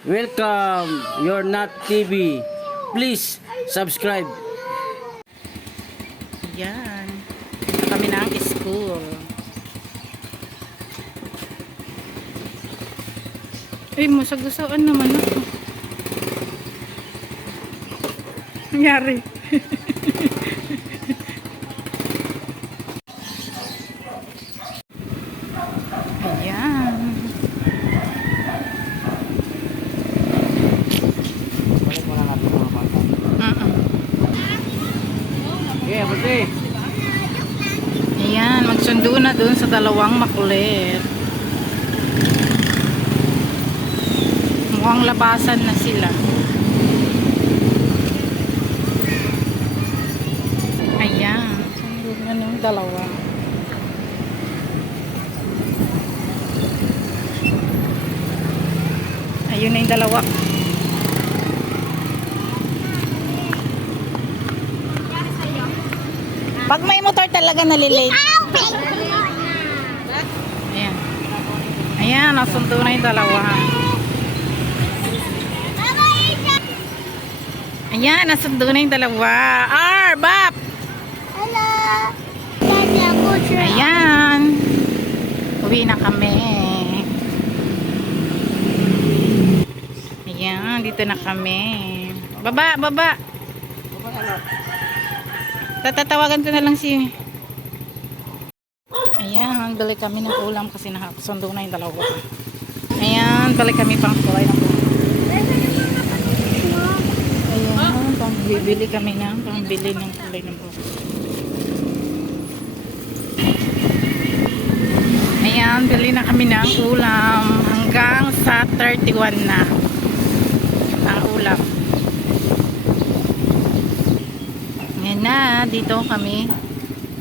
Welcome, Your Not TV. Please subscribe. Yan. Kami na ang school. Ay, masagusaan naman ako. Nangyari. Ayan. Balik mo na natin mga bata. Okay, buti. Ayan, magsundo na dun sa dalawang makulit. Mukhang labasan na sila. Ayan, sundo na nung dalawa. Ayun na yung dalawa. Pag may motor talaga nalilate. Ayan. Ayan, nasundo na yung dalawa. Ayan, nasundo na yung dalawa. Bap! Hello! Daddy, ako siya. Ayan. Uwi na kami. Ayan, dito na kami. Baba, baba. Tatatawagan ko na lang si... Ayan, balik kami ng ulam kasi nakasundo na yung dalawa. Ayan, balik kami pang kulay ng ulam. Ayan, bibili kami ng pambili ng kulay ng ulam. Ayan, bili na kami ng ulam hanggang sa 31 na ang ulam. Ayan na, dito kami.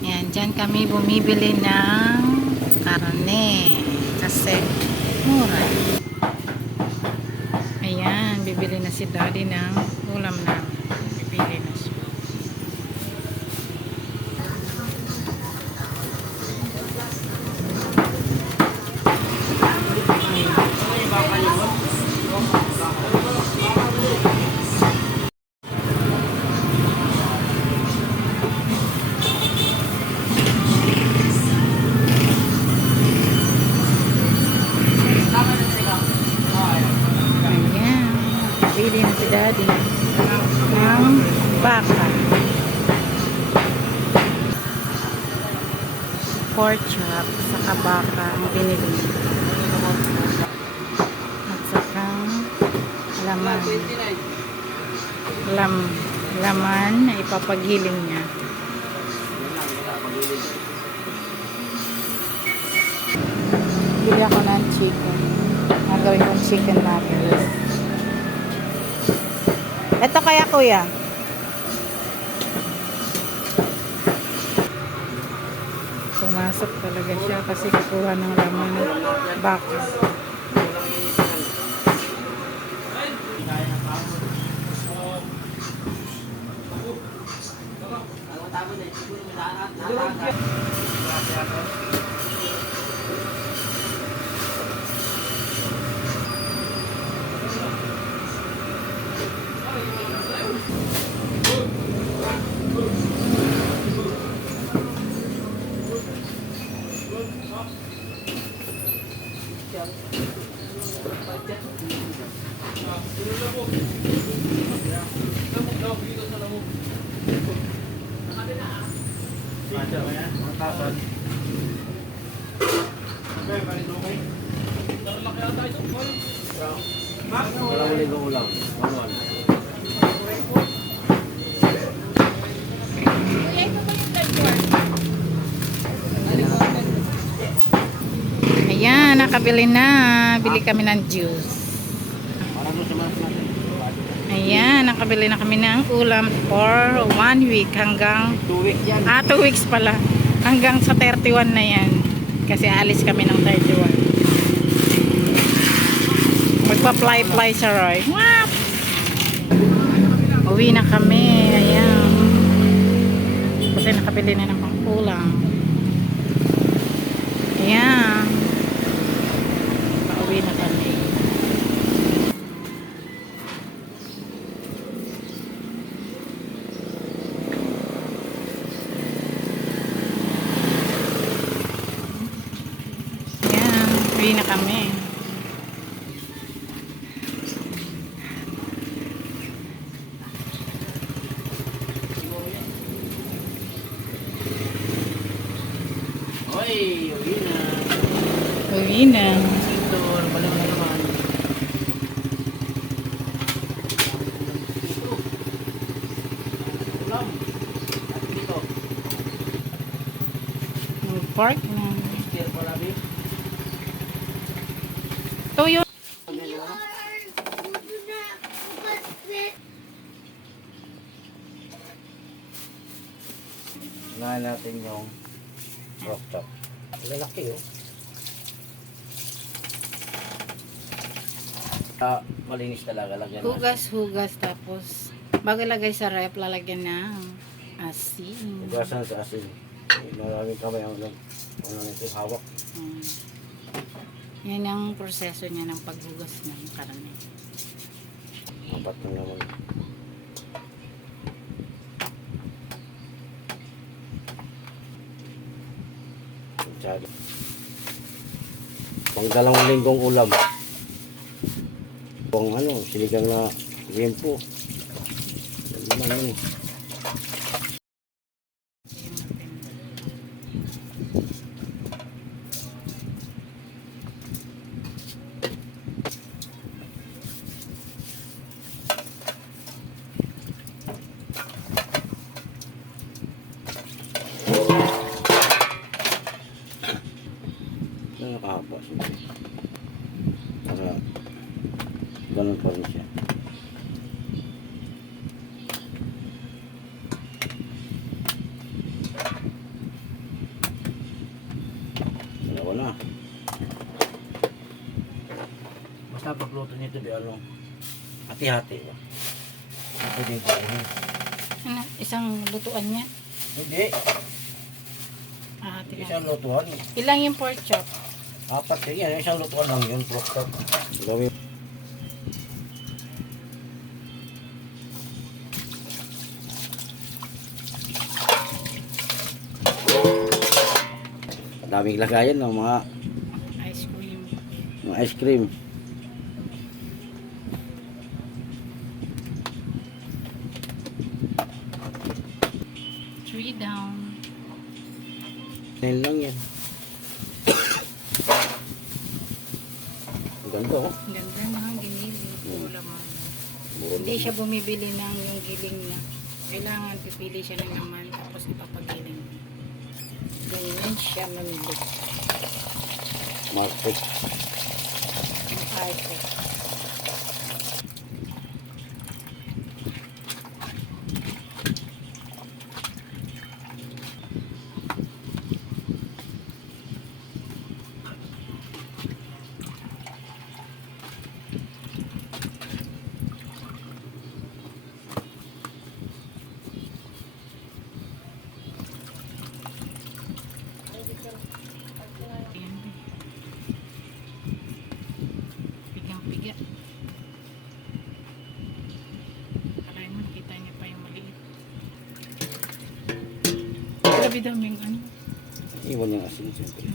Ayan, dyan kami bumibili ng karne kasi mura. Ayan, bibili na si daddy ng ulam na. Bibili na siya. Ayan, bibili na si daddy ng baka. Pork chop saka baka ang binili. At saka laman. Laman na ipapagiling niya. Bili ako ng chicken. Gagawin kong chicken nuggets. Ito kaya kuya. Pumasok talaga siya kasi kukuha ng laman baka. Walang uling ulam. Bawal. Ayan, nakabili na. Bili kami ng juice. Ayan, nakabili na kami ng ulam for 1 week hanggang 2 weeks yan. 2 weeks pala. Hanggang sa 31 na yan. Kasi alis kami ng 31. Magpa-fly sa Roy. Wow! Uwi na kami. Ayan. Kasi nakabili na ng pang-ulam. Ayan. Pauwi na kami. kami. Oy, uwi na. Uwi na. Ito, balik na naman. Ulam. At dito. Park na. Still pala, babe. Tuyo. Unahin natin yung rock top. Lalaki, oh. Malinis talaga. Lagyan na. Hugas tapos bago ilagay sa rep, lalagyan ng asin. Hugasan sa asin. Maraming kamay ang nito hawak. Mm. Yan ang proseso niya ng paghugas ng karne. Apat na naman. Tsaka. Pang dalawang linggong ulam. Pang sinigang na limpo. Yan naman yun. Nakahaba siya. Para ganun pa rin siya. Dalawa na. Basta pagluto nito di hati-hati ba? Pwede ko. Ano, isang lutuan niya. Hindi. Isang lutuan. Ilang yung pork chop? Apat yan. Isang lutuan lang yun. Proktor. Gawin. Daming lagayan ng mga Ice cream. ice cream. Three down. Yan lang yan. Ang ganda, oh. Ang ganda na ginili. Wala man. Mura Hindi lang. siya bumibili ng yung giling niya. Kailangan pipili siya ng naman tapos ipapagiling. Ganyan siya mamili. Market. Ang arte. Ayan. Pigang-piga. Kalahin mo, nakita niya pa yung maliit. Grabe daming ano. Iwan yung asin, siyempre.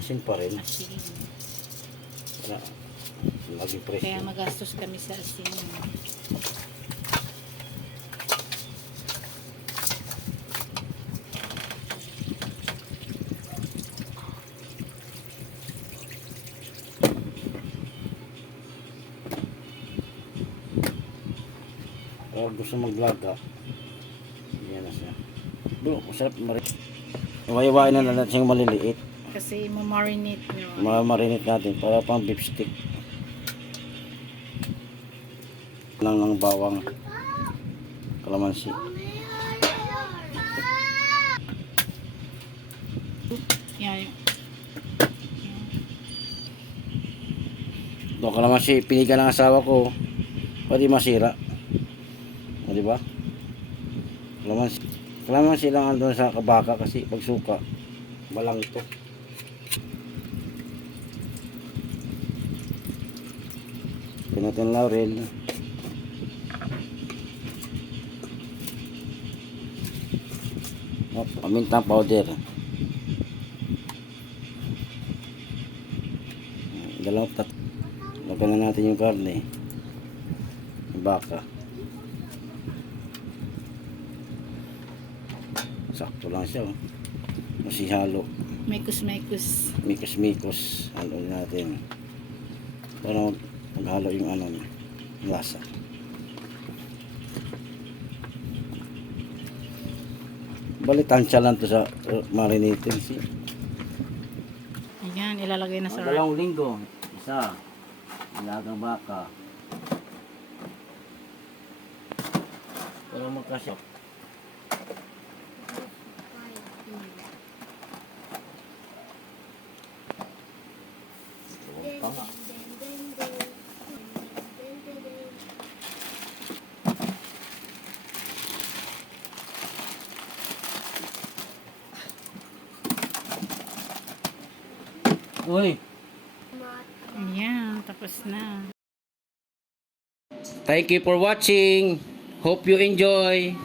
Asin pa rin. Asin. Wala. Laging fresh. Kaya magastos kami sa asin. Kaya gusto mag-vlog ka. Yan na siya. Bro, masarap marin. Iwayawain na natin siyang maliliit. Kasi ma-marinate nyo. Mamarinate natin para pang beef stick. Lang ng bawang. Kalamansi. Yan. Doon kalamansi, piniga ng asawa ko. Pwede masira. O, diba? Kalamansi lang andun sa kabaka kasi pag suka, Balang ito. Pinatay laurel. Pamintang powder. Dalawang tat. Lagyan na natin yung karne. Yung baka. Sakto lang siya. Oh. Masihalo. Mekus-mekus. Mikos-mikos. Halo natin. Para maghalo yung ano, lasa. Balitansya lang to sa marinating siya. Ayan, ilalagay na sa ref. Dalawang linggo. Isa. Ilagang baka. Para magkasya. Tama. Uy. Ayan, tapos na. Thank you for watching. Hope you enjoy.